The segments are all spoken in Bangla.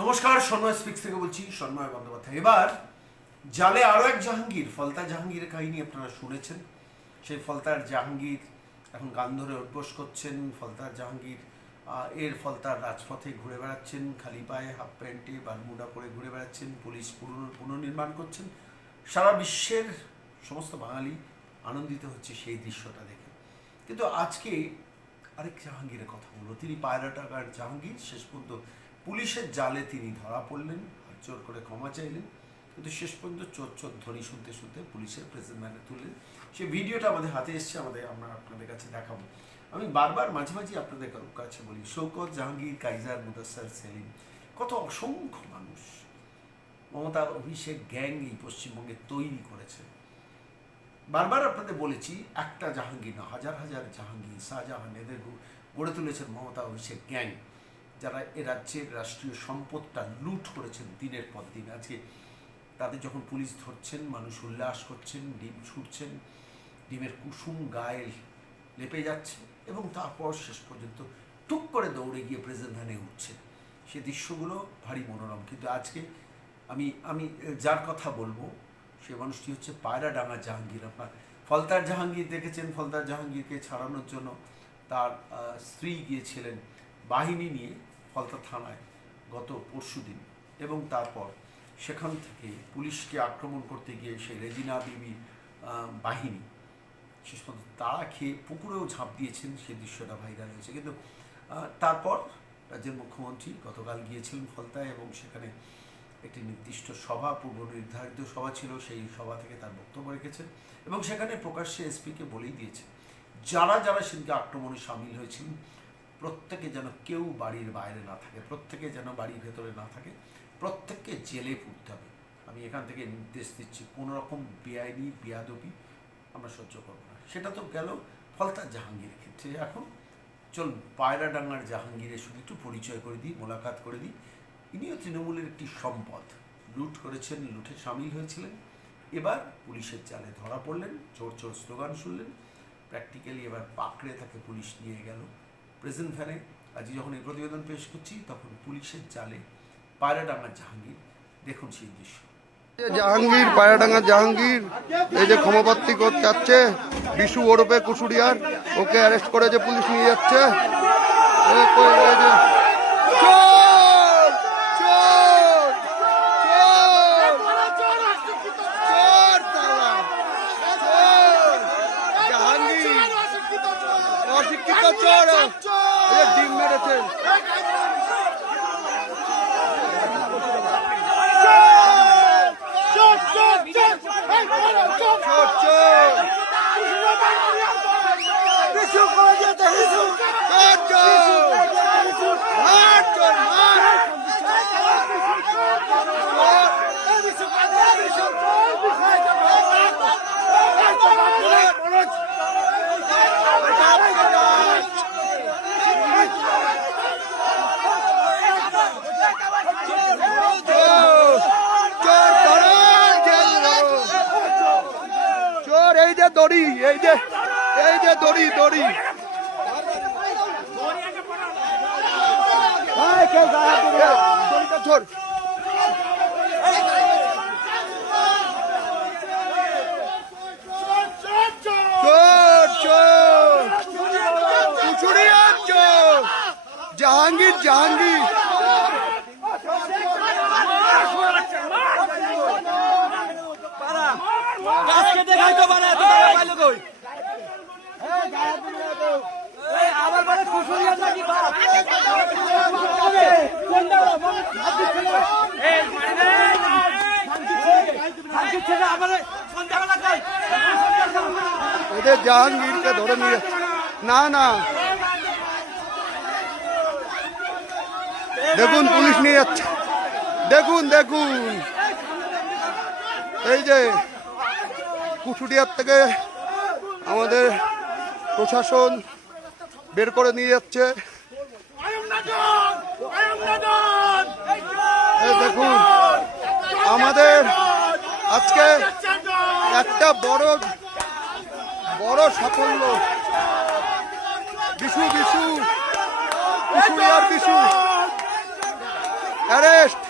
নমস্কার, সন্ময় স্পিক্স থেকে বলছি, সন্ময় বন্দ্যোপাধ্যায়। এবার জালে আরও এক জাহাঙ্গীর, ফলতা জাহাঙ্গীরের কাহিনী আপনারা শুনেছেন। সেই ফলতার জাহাঙ্গীর এখন গান ধরে উঠবোস করছেন। ফলতার জাহাঙ্গীর ফলতার রাজপথে ঘুরে বেড়াচ্ছেন, খালি পায়ে, হাফ প্যান্টে, বারমুডা পরে ঘুরে বেড়াচ্ছেন। পুলিশ পুনর্নির্মাণ করছেন। সারা বিশ্বের সমস্ত বাঙালি আনন্দিত হচ্ছে সেই দৃশ্যটা দেখে। কিন্তু আজকে আরেক জাহাঙ্গীরের কথা বলবো। তিনি পায়রা টাকার জাহাঙ্গীর। শেষ পর্যন্ত পুলিশের জালে তিনি ধরা পড়লেন, হাত জোর করে ক্ষমা চাইলেন, কিন্তু শেষ পর্যন্ত চোর চোর ধ্বনি শুনতে শুনতে পুলিশের প্রেজেন্ট ভ্যানে তুললেন। সেই ভিডিওটা আমাদের হাতে এসছে, আমরা আপনাদের কাছে দেখাবো। আমি বারবার মাঝে মাঝে আপনাদের কাছে বলি, শৌকত, জাহাঙ্গীর, কাইজার, মুদাস্সার, সেলিম, কত অসংখ্য মানুষ মমতা অভিষেক গ্যাং এই পশ্চিমবঙ্গে তৈরি করেছে। বারবার আপনাদের বলেছি, একটা জাহাঙ্গীর না, হাজার হাজার জাহাঙ্গীর, শাহজাহান, এদের গড়ে তুলেছেন মমতা অভিষেক গ্যাং, যারা এ রাজ্যের রাষ্ট্রীয় সম্পদটা লুট করেছেন দিনের পর দিন। আজকে তাদের যখন পুলিশ ধরছেন, মানুষ উল্লাস করছেন, ডিম ছুটছেন, ডিমের কুসুম গায়ে লেপে যাচ্ছে, এবং তারপর শেষ পর্যন্ত টুক করে দৌড়ে গিয়ে প্রেজেন্ট ভ্যানে উঠছেন। সে দৃশ্যগুলো ভারী মনোরম। কিন্তু আজকে আমি যার কথা বলবো, সে মানুষটি হচ্ছে পায়রাডাঙ্গা জাহাঙ্গীর। আপনার ফলতার জাহাঙ্গীর দেখেছেন। ফলতার জাহাঙ্গীরকে ছাড়ানোর জন্য তার স্ত্রী গিয়েছিলেন বাহিনী নিয়ে ফলতা থানায় গত পরশুদিন, এবং তারপর সেখান থেকে পুলিশকে আক্রমণ করতে গিয়ে সেই রেজিনা বিবি বাহিনী শেষ পর্যন্ত তারা খেয়ে পুকুরেও ঝাঁপ দিয়েছেন। সেই দৃশ্যটা ভাইরাল হয়েছে। কিন্তু তারপর রাজ্যের মুখ্যমন্ত্রী গতকাল গিয়েছিলেন ফলতায়, এবং সেখানে একটি নির্দিষ্ট সভা, পূর্ব নির্ধারিত সভা ছিল, সেই সভা থেকে তার বক্তব্য রেখেছেন, এবং সেখানে প্রকাশ্যে এসপিকে বলেই দিয়েছে, যারা যারা সেদিকে আক্রমণে সামিল হয়েছিলেন প্রত্যেকে যেন কেউ বাড়ির বাইরে না থাকে, প্রত্যেকে যেন বাড়ির ভেতরে না থাকে, প্রত্যেককে জেলে পুরতে হবে। আমি এখান থেকে নির্দেশ দিচ্ছি, কোনো রকম বেআইনি বেয়াদবি আমরা সহ্য করব না। সেটা তো গেল ফলতার জাহাঙ্গীরের ক্ষেত্রে। এখন চলুন পায়রাডাঙ্গার জাহাঙ্গীরের শুধু একটু পরিচয় করে দিই, মোলাকাত করে দিই। ইনিও তৃণমূলের একটি সম্পদ, লুট করেছেন, লুটে সামিল হয়েছিলেন, এবার পুলিশের জালে ধরা পড়লেন, চোর চোর স্লোগান শুনলেন, প্র্যাকটিক্যালি এবার পাকড়ে তাকে পুলিশ নিয়ে গেল প্রেজেন্ট ভ্যানে। আজকে যখন এই প্রতিবেদন পেশ করছি, তখন পুলিশের জালে পায়রাডাঙ্গার জাহাঙ্গীর। দেখুন সেই দৃশ্য। জাহাঙ্গীর, পায়রাডাঙ্গার জাহাঙ্গীর এই যে ক্ষমাপ্রার্থী করতে যাচ্ছে, বিশু ওরফে কুশুরিয়ার, ওকে অ্যারেস্ট করে যে পুলিশ নিয়ে যাচ্ছে। অশিক্ষিত চোর, ডিম মেরেছেন। দড়ি, এই যে দড়ি, দড়ি চোর। জাহাঙ্গীর, জাহাঙ্গীর এদের জাহাঙ্গীরকে ধরে নিয়ে, না না দেখুন পুলিশ নিয়ে যাচ্ছে, দেখুন দেখুন, এই যে কুশুরিয়ার থেকে আমাদের প্রশাসন বের করে নিয়ে যাচ্ছে। দেখুন আমাদের আজকে একটা বড় বড় সাফল্য, বিশু বিশু কুশুরিয়ার বিশু অ্যারেস্ট।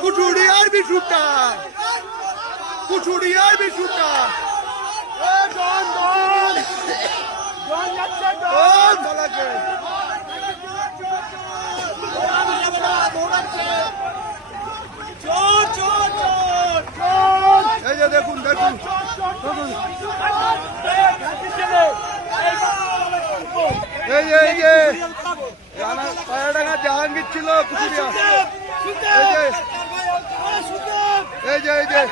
কুচুড়িয়ার বিশুটা, কুচুড়িয়ার বিশুটা, এই যে দেখুন দেখুন এই যে পায়রাডাঙ্গা জাহাঙ্গীর ছিল কুচুড়িয়া, এই যে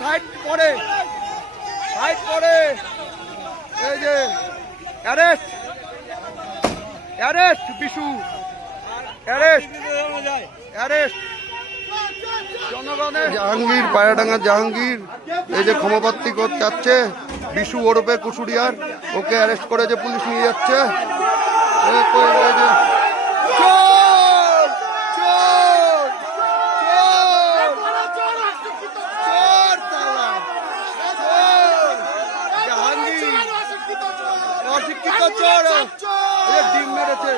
ফাইট পরে এই যে অ্যারেস্ট অ্যারেস্ট বিশু অ্যারেস্ট জনগণের জাহাঙ্গীর পায়রাডাঙ্গা জাহাঙ্গীর এই যে ক্ষমাপ্রার্থী করতে যাচ্ছে বিশু ওরফে কুচুড়িয়ার, ওকে অ্যারেস্ট করে যে পুলিশ নিয়ে যাচ্ছে। এই যে অশিক্ষিত চোর ডিম মেরেছে।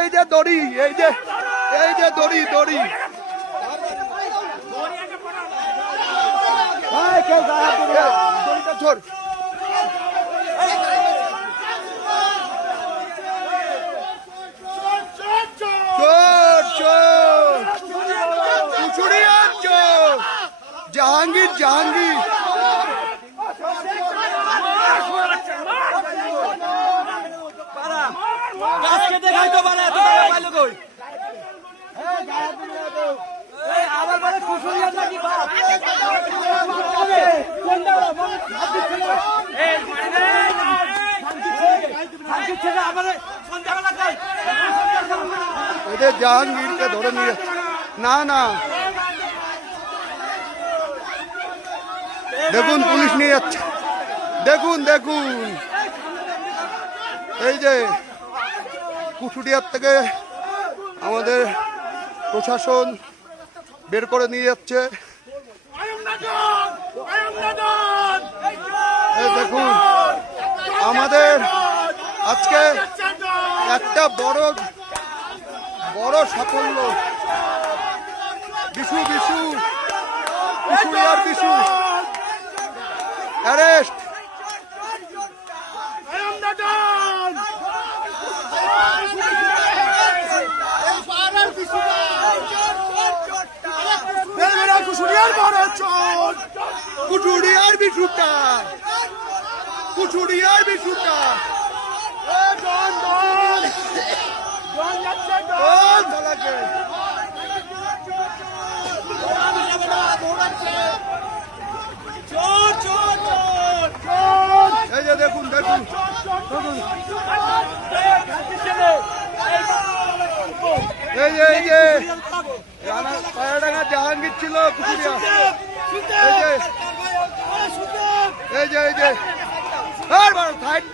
এই যে দড়ি, এই যে দড়ি দড়িটা চোর। কুচুড়িয়ার চোর জাহাঙ্গীর জাহাঙ্গীর এদের জাহাঙ্গীরকে ধরে নিয়ে না দেখুন পুলিশ নিয়ে যাচ্ছে, দেখুন এই যে কুচুড়িয়ার থেকে আমাদের প্রশাসন বের করে নিয়ে যাচ্ছে। এই দেখুন আমাদের আজকে একটা বড় সাফল্য, বিশু কুচুড়িয়ার বিশু অ্যারেস্ট। কুচুড়িয়ার বিশুটা, কুচুড়িয়ার বিশুটা, এই যে দেখুন এই যে পায়রাডাঙ্গা জাহাঙ্গীর ছিল কুচুড়িয়া, এই যে ফাইট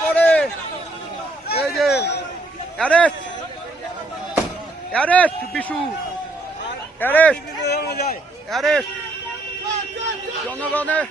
পরে এই যে অ্যারেস্ট বিশু অ্যারেস্ট জনগণের